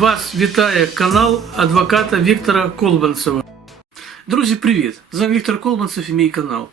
Вас вітає канал адвоката Віктора Колбанцева. Друзі, привіт! З вами Віктор Колбанцев і мій канал.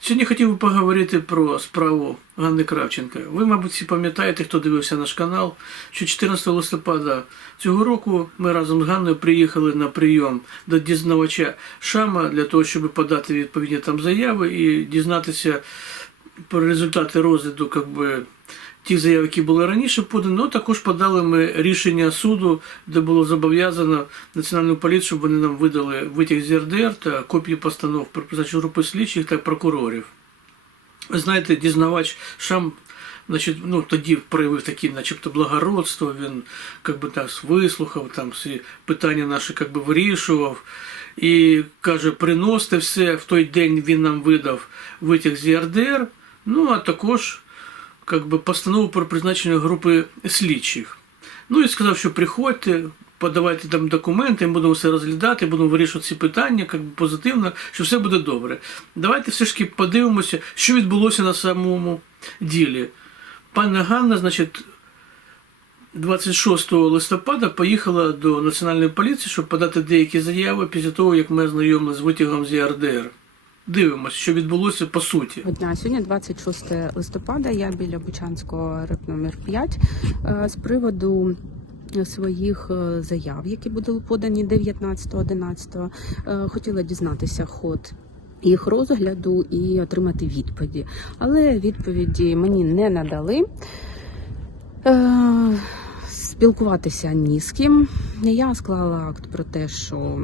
Сьогодні хотів би поговорити про справу Ганни Кравченка. Ви, мабуть, всі пам'ятаєте, хто дивився наш канал, що 14 листопада цього року ми разом з Ганною приїхали на прийом до дізнавача Шама для того, щоб подати відповідні там заяви і дізнатися про результати розгляду как би, тих заяв, які були раніше подані, ну також подали ми рішення суду, де було зобов'язано національну поліцію, щоб вони нам видали витяг з РДР та копії постанов про призначення групи слідчих та прокурорів. Ви знаєте, дізнавач Шам значить, ну, тоді проявив такі, начебто, благородство, він би, так вислухав, там всі питання наші би, вирішував. І каже, приносите все. В той день він нам видав витяг з ЄРДР, ну а також как би, постанову про призначення групи слідчих. Ну і сказав, що приходьте, подавайте там документи, будемо все розглядати, будемо вирішувати ці питання як би, позитивно, що все буде добре. Давайте все ж таки подивимося, що відбулося на самому ділі. Пані Ганна, значить, 26 листопада поїхала до Національної поліції, щоб подати деякі заяви після того, як ми ознайомилися з витягом з ЄРДР. Дивимося, що відбулося по суті. Дня сьогодні 26 листопада. Я біля Бучанського РЕП номер 5 е, з приводу. Своїх е, заяв, які були подані 19.11, е, хотіла дізнатися ход їх розгляду і отримати відповіді. Але відповіді мені не надали. Спілкуватися ні з ким. Я склала акт про те, що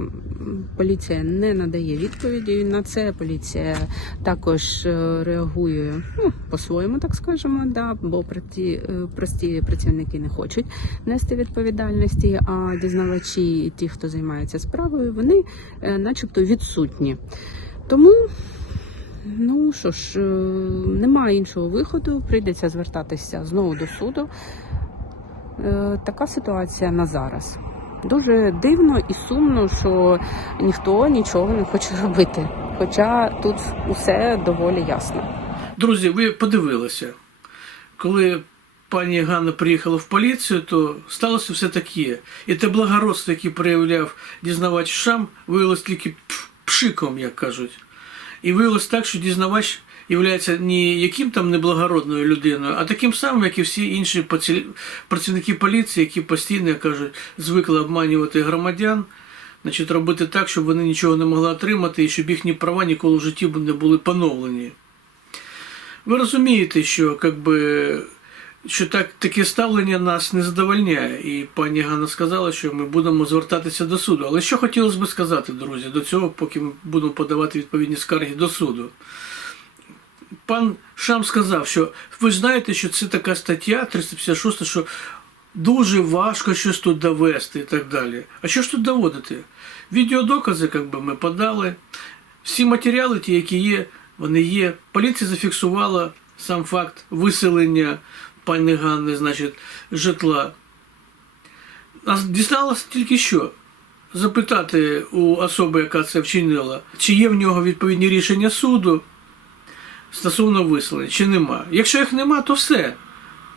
поліція не надає відповіді на це. Поліція також е, реагує ну, по-своєму, так скажемо, да, бо е, прості працівники не хочуть нести відповідальності, а дізнавачі і ті, хто займається справою, вони е, начебто відсутні. Тому. Ну що ж, немає іншого виходу, прийдеться звертатися знову до суду. Е, Така ситуація на зараз. Дуже дивно і сумно, що ніхто нічого не хоче робити. Хоча тут усе доволі ясно. Друзі, ви подивилися, коли пані Ганна приїхала в поліцію, то сталося все таке. І те благородство, яке проявляв дізнавач Шам, виявилось тільки пшиком, як кажуть. І виявилось так, що дізнавач є не яким там неблагородною людиною, а таким самим, як і всі інші працівники поліції, які постійно, як кажуть, звикли обманювати громадян, значить, робити так, щоб вони нічого не могли отримати і щоб їхні права ніколи в житті не були поновлені. Ви розумієте, що как би, що так, таке ставлення нас не задовольняє. І пані Ганна сказала, що ми будемо звертатися до суду. Але що хотілося б сказати, друзі, до цього, поки ми будемо подавати відповідні скарги до суду. Пан Шам сказав, що ви знаєте, що це така стаття 356, що дуже важко щось тут довести і так далі. А що ж тут доводити? Відеодокази, як би, ми подали. Всі матеріали, ті, які є, вони є. Поліція зафіксувала сам факт виселення пані Ганни, значить, житла. А дісталося тільки що? Запитати у особи, яка це вчинила, чи є в нього відповідні рішення суду стосовно виселення, чи нема. Якщо їх нема, то все.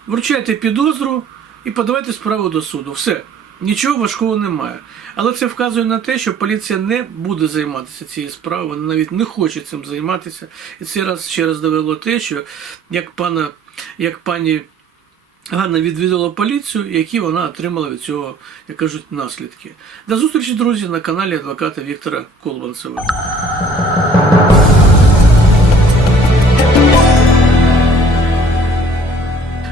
Вручайте підозру і подавайте справу до суду. Все. Нічого важкого немає. Але це вказує на те, що поліція не буде займатися цією справою, вона навіть не хоче цим займатися. І це раз ще раз довело те, що як пана, як пані Ганна відвідала поліцію, які вона отримала від цього, як кажуть, наслідки. До зустрічі, друзі, на каналі адвоката Віктора Колбанцева.